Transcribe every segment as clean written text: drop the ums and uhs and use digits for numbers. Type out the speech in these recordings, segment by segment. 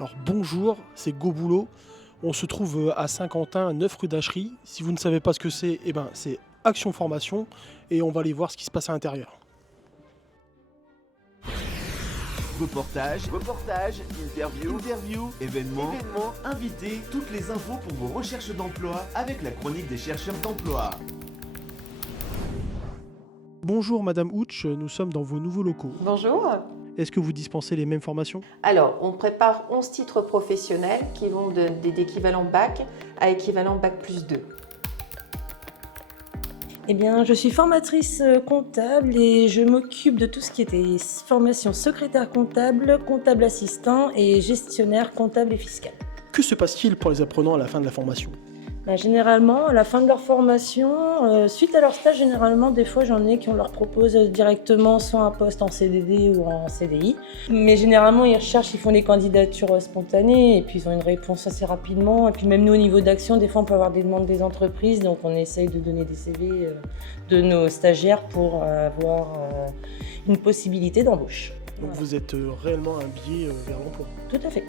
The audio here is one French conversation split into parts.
Alors bonjour, c'est Go Boulot. On se trouve à Saint-Quentin, 9 rue d'Achery. Si vous ne savez pas ce que c'est, c'est Action Formation et on va aller voir ce qui se passe à l'intérieur. Reportage, interview, événements, invités, toutes les infos pour vos recherches d'emploi avec la chronique des chercheurs d'emploi. Bonjour Madame Ouch, nous sommes dans vos nouveaux locaux. Bonjour. Est-ce que vous dispensez les mêmes formations? Alors, on prépare 11 titres professionnels qui vont d'équivalent bac à équivalent bac plus 2. Eh bien, je suis formatrice comptable et je m'occupe de tout ce qui était formation secrétaire comptable, comptable assistant et gestionnaire comptable et fiscal. Que se passe-t-il pour les apprenants à la fin de la formation? Généralement, à la fin de leur formation, suite à leur stage, généralement, des fois, j'en ai qui on leur propose directement soit un poste en CDD ou en CDI. Mais généralement, ils recherchent, ils font des candidatures spontanées et puis ils ont une réponse assez rapidement. Et puis même nous, au niveau d'action, des fois, on peut avoir des demandes des entreprises. Donc, on essaye de donner des CV de nos stagiaires pour avoir une possibilité d'embauche. Donc vous êtes réellement un biais vers l'emploi? Tout à fait.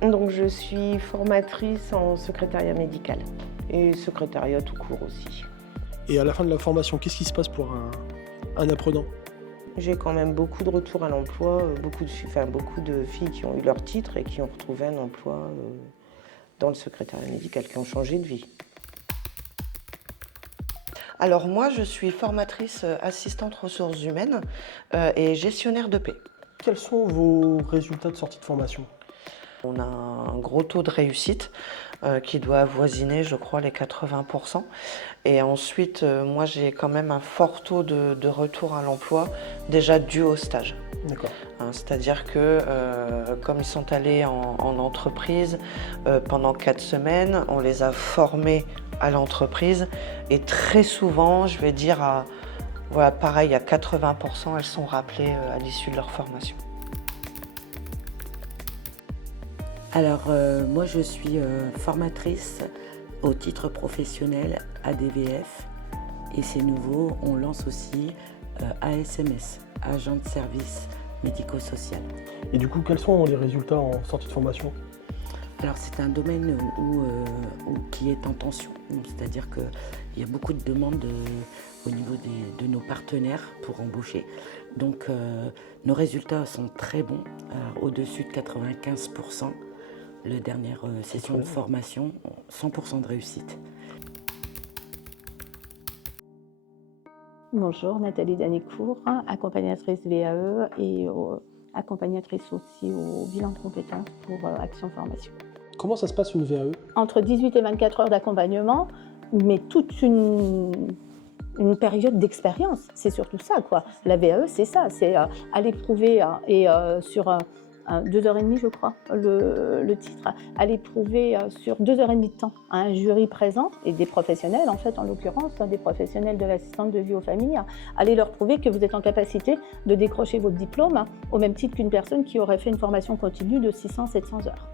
Donc je suis formatrice en secrétariat médical et secrétariat tout court aussi. Et à la fin de la formation, qu'est-ce qui se passe pour un apprenant? J'ai quand même beaucoup de retours à l'emploi, beaucoup de filles qui ont eu leur titre et qui ont retrouvé un emploi dans le secrétariat médical, qui ont changé de vie. Alors moi, je suis formatrice assistante ressources humaines et gestionnaire de paie. Quels sont vos résultats de sortie de formation? On a un gros taux de réussite qui doit avoisiner, je crois, les 80%. Et ensuite, moi, j'ai quand même un fort taux de retour à l'emploi, déjà dû au stage. D'accord. C'est-à-dire que comme ils sont allés en entreprise pendant 4 semaines, on les a formés à l'entreprise. Et très souvent, je vais dire, pareil, à 80%, elles sont rappelées à l'issue de leur formation. Alors, moi, je suis formatrice au titre professionnel ADVF et c'est nouveau, on lance aussi ASMS, agent de service médico-social. Et du coup, quels sont les résultats en sortie de formation? Alors, c'est un domaine qui est en tension, c'est-à-dire qu'il y a beaucoup de demandes au niveau de nos partenaires pour embaucher. Donc, nos résultats sont très bons, au-dessus de 95%. La dernière session de formation, 100% de réussite. Bonjour, Nathalie Danicourt, accompagnatrice VAE et accompagnatrice aussi au bilan de compétences pour Action Formation. Comment ça se passe une VAE? Entre 18 et 24 heures d'accompagnement, mais toute une période d'expérience, c'est surtout ça, quoi. La VAE, c'est ça, c'est aller prouver sur 2h30, je crois, le titre, aller prouver sur 2h30 de temps à un jury présent et des professionnels, en fait, en l'occurrence, des professionnels de l'assistante de vie aux familles, aller leur prouver que vous êtes en capacité de décrocher votre diplôme au même titre qu'une personne qui aurait fait une formation continue de 600-700 heures.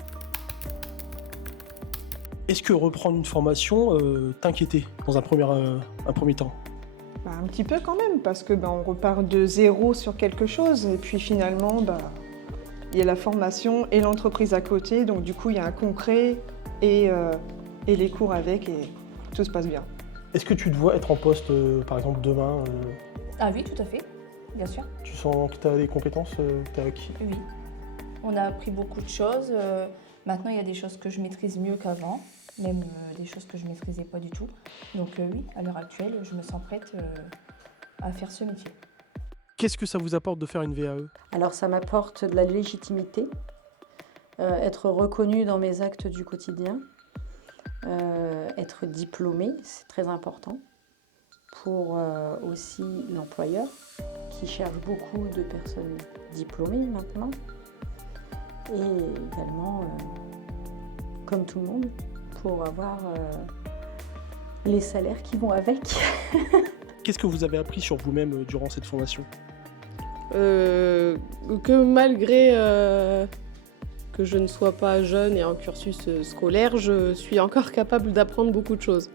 Est-ce que reprendre une formation t'inquiétait dans un premier temps? Un petit peu quand même, parce que on repart de zéro sur quelque chose et puis finalement, il y a la formation et l'entreprise à côté, donc du coup il y a un concret et les cours avec et tout se passe bien. Est-ce que tu te vois être en poste, par exemple, demain Ah oui, tout à fait, bien sûr. Tu sens que tu as des compétences que tu as acquises? Oui, on a appris beaucoup de choses. Maintenant, il y a des choses que je maîtrise mieux qu'avant, même des choses que je ne maîtrisais pas du tout. Donc oui, à l'heure actuelle, je me sens prête à faire ce métier. Qu'est-ce que ça vous apporte de faire une VAE? Alors ça m'apporte de la légitimité, être reconnue dans mes actes du quotidien, être diplômée, c'est très important pour aussi l'employeur qui cherche beaucoup de personnes diplômées maintenant et également, comme tout le monde, pour avoir les salaires qui vont avec. Qu'est-ce que vous avez appris sur vous-même durant cette formation? Que malgré que je ne sois pas jeune et en cursus scolaire, je suis encore capable d'apprendre beaucoup de choses.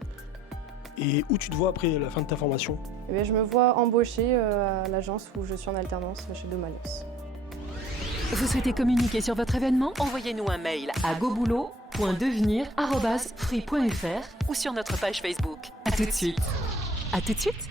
Et où tu te vois après la fin de ta formation? Je me vois embauchée à l'agence où je suis en alternance chez Domalios. Vous souhaitez communiquer sur votre événement? Envoyez-nous un mail à goboulot.devenir@free.fr ou sur notre page Facebook. À tout de suite. À tout de suite.